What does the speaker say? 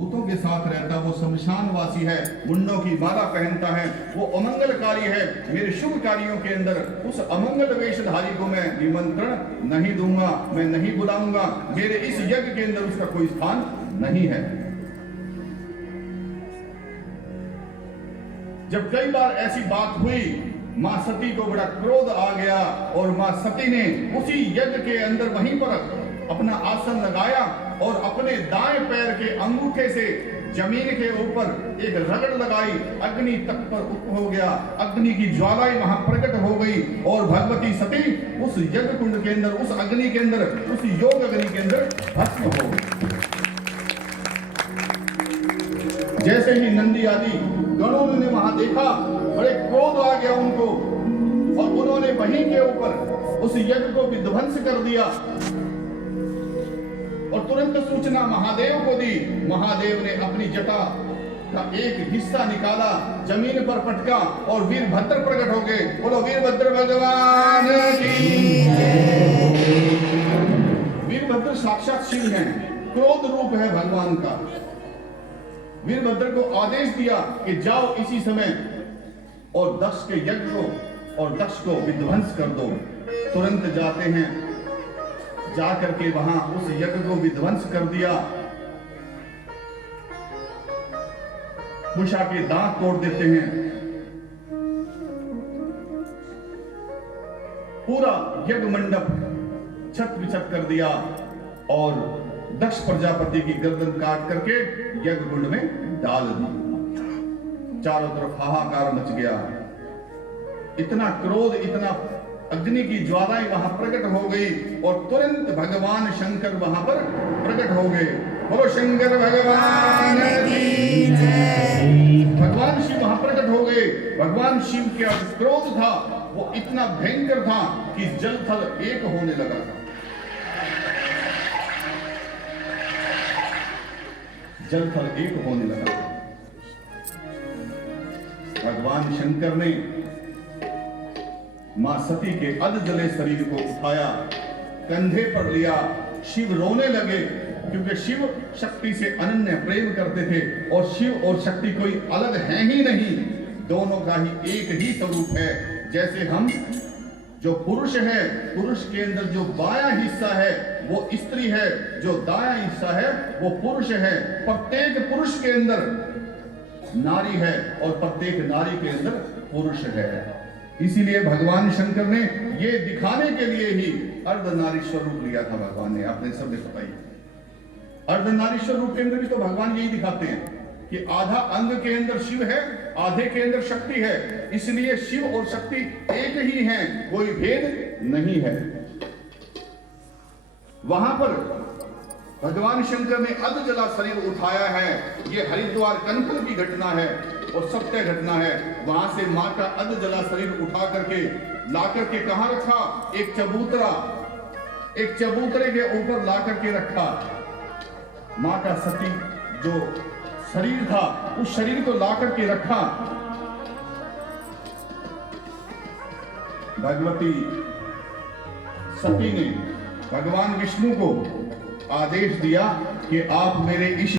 भूतों के साथ रहता, वो शमशानवासी है, मुंडों की माला पहनता है, वो अमंगलकारी है। मेरे शुभ कार्यों के अंदर उस अमंगल वेशधारी को मैं निमंत्रण नहीं दूंगा, मैं नहीं बुलाऊंगा। मेरे इस यज्ञ के अंदर उसका कोई स्थान नहीं है। जब कई बार ऐसी बात हुई, मां सती को बड़ा क्रोध आ गया और मां सती ने उसी यज्ञ के अंदर वहीं पर अपना आसन लगाया और अपने दाएं पैर के अंगूठे से जमीन के ऊपर एक रगड़ लगाई। अग्नि तक पर हो गया, अग्नि की ज्वालाएं वहां प्रकट हो गई और भगवती सती उस यज्ञ कुंड के अंदर, उस अग्नि के अंदर, उस योग अग्नि के अंदर भस्म हो गई। जैसे ही नंदी आदि गणों ने वहां देखा, बड़े क्रोध आ गया उनको और उन्होंने वहीं के ऊपर उस यज्ञ को विध्वंस कर दिया और तुरंत सूचना महादेव को दी। महादेव ने अपनी जटा का एक हिस्सा निकाला, जमीन पर पटका और वीरभद्र प्रकट हो गए। बोलो वीरभद्र भगवान की जय। वीरभद्र साक्षात शिव हैं, क्रोध रूप है भगवान का। वीरभद्र को आदेश दिया कि जाओ इसी समय और दक्ष के यज्ञ को और दक्ष को विध्वंस कर दो। तुरंत जाते हैं, जाकर के वहां उस यज्ञ को विध्वंस कर दिया। उषा के दांत तोड़ देते हैं, पूरा यज्ञ मंडप छत विछत कर दिया और दक्ष प्रजापति की गर्दन काट करके यज्ञ कुंड में डाल दी। चारों तरफ हाहाकार मच गया। इतना क्रोध, इतना अग्नि की ज्वालाएं वहां प्रकट हो गई और तुरंत भगवान शंकर वहां पर प्रकट हो गए। बोलो शंकर भगवान की जय। भगवान शिव वहां प्रकट हो गए। भगवान शिव का क्रोध था वो इतना भयंकर था कि जल थल एक होने लगा था। जल थल एक होने लगा था। भगवान शंकर ने मां सती के अध जले शरीर को उठाया, कंधे पर लिया। शिव रोने लगे क्योंकि शिव शक्ति से अनन्य प्रेम करते थे और शिव और शक्ति कोई अलग है ही नहीं, दोनों का ही एक ही स्वरूप है। जैसे हम जो पुरुष है, पुरुष के अंदर जो बायां हिस्सा है वो स्त्री है, जो दायां हिस्सा है वो पुरुष है। प्रत्येक पुरुष के अंदर नारी है और प्रत्येक नारी के अंदर पुरुष है। इसीलिए भगवान शंकर ने ये दिखाने के लिए ही अर्धनारीश्वर रूप लिया था। भगवान ने, आपने सबने पता ही, अर्धनारीश्वर रूप के अंदर भी तो भगवान यही दिखाते हैं कि आधा अंग के अंदर शिव है, आधे के अंदर शक्ति है। इसलिए शिव और शक्ति एक ही हैं, कोई भेद नहीं है। वहां पर भगवान शंकर ने अध जला शरीर उठाया है। ये हरिद्वार कंकल की घटना है और सत्य घटना है। वहां से मां का अध जला शरीर उठा करके ला करके कहां रखा? एक चबूतरा, एक चबूतरे के ऊपर ला करके रखा। मां का सती जो शरीर था उस शरीर को ला करके रखा। भगवती सती ने भगवान विष्णु को आदेश दिया कि आप मेरे इस